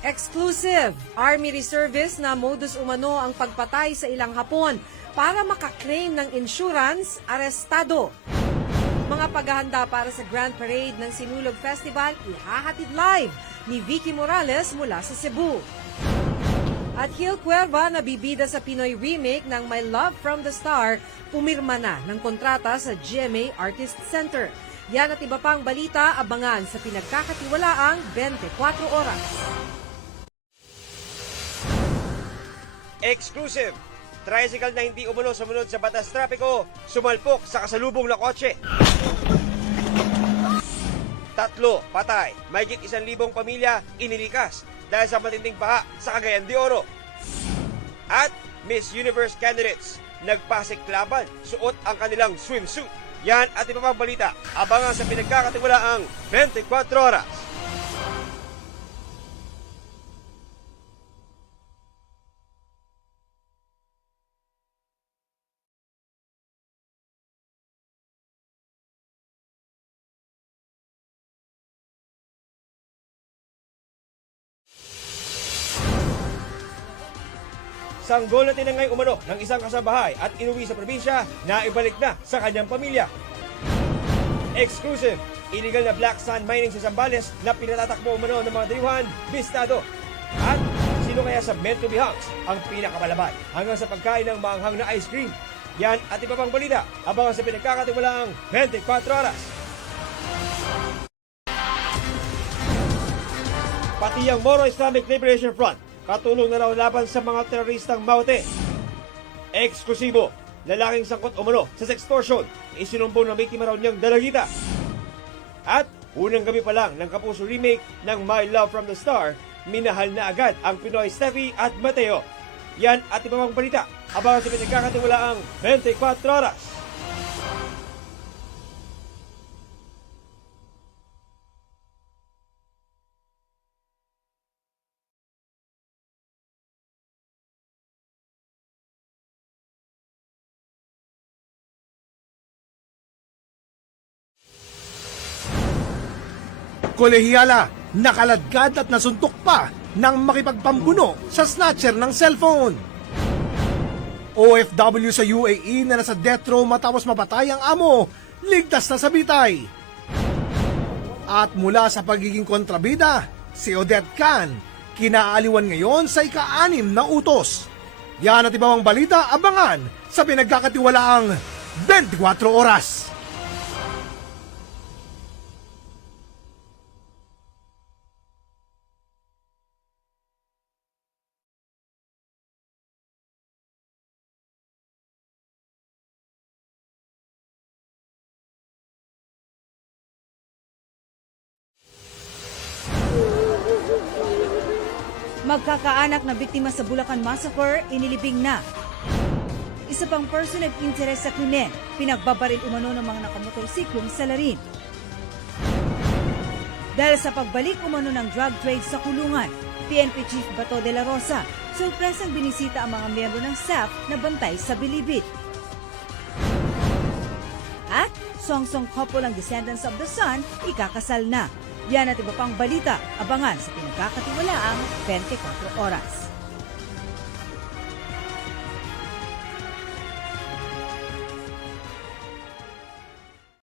Exclusive! Army Reservist na modus umano ang pagpatay sa ilang Hapon para makaklaim ng insurance, arestado. Mga paghahanda para sa Grand Parade ng Sinulog Festival, ihahatid live ni Vicky Morales mula sa Cebu. At Gil Cuerva na bibida sa Pinoy remake ng My Love from the Star, pumirma na ng kontrata sa GMA Artist Center. Yan at iba pang balita, abangan sa pinagkakatiwalaang 24 oras. Exclusive! Tricycle na hindi umuno sumunod sa batas trapiko, sumalpok sa kasalubong na kotse. 3 patay, mahigit 1,000 pamilya inilikas dahil sa matinding baha sa Cagayan de Oro. At Miss Universe candidates, nagpasiklaban, suot ang kanilang swimsuit. Yan at iba pang balita, abangan sa pinagkakatiwalaang 24 oras. Sanggol na tinangay umano ng isang kasambahay at inuwi sa probinsya na ibalik na sa kanyang pamilya. Exclusive! Illegal na black sand mining sa Zambales na pinatatakbo umano ng mga dayuhan, bistado. At sino kaya sa meant to be hunks ang pinakamalaban hanggang sa pagkain ng maanghang na ice cream? Yan at iba pang balita, abangan sa pinagkakatiwalaang 24 oras. Pati ang Moro Islamic Liberation Front, katulong na raw laban sa mga teroristang Maute. Eksklusibo, lalaking sangkot umano sa sextortion, isinumbong ng biktima raw niyang dalagita. At unang gabi pa lang ng Kapuso remake ng My Love from the Star, minahal na agad ang Pinoy Steffi at Mateo. Yan at iba pang balita, abangan sa pinagkakatiwalaang 24 oras. Kolehiyala, nakaladkad at nasuntok pa nang makipagpambuno sa snatcher ng cellphone. OFW sa UAE na nasa death row matapos mapatay ang amo, ligtas na sa bitay. At mula sa pagiging kontrabida, si Odette Can, kinaaliwan ngayon sa ika-6 na utos. Yan at ibang balita, abangan sa pinagkakatiwalaang 24 oras. Magkakaanak na biktima sa Bulacan Massacre, inilibing na. Isa pang person of interest sa krimen, pinagbabaril umano ng mga nakamotorsiklong salarin. Dahil sa pagbalik umano ng drug trade sa kulungan, PNP Chief Bato de la Rosa, surpresang binisita ang mga miyembro ng staff na bantay sa Bilibid. At song-song couple ang Descendants of the Sun, ikakasal na. Yan at iba pang balita, abangan sa pinagkakatiwalaang 24 oras.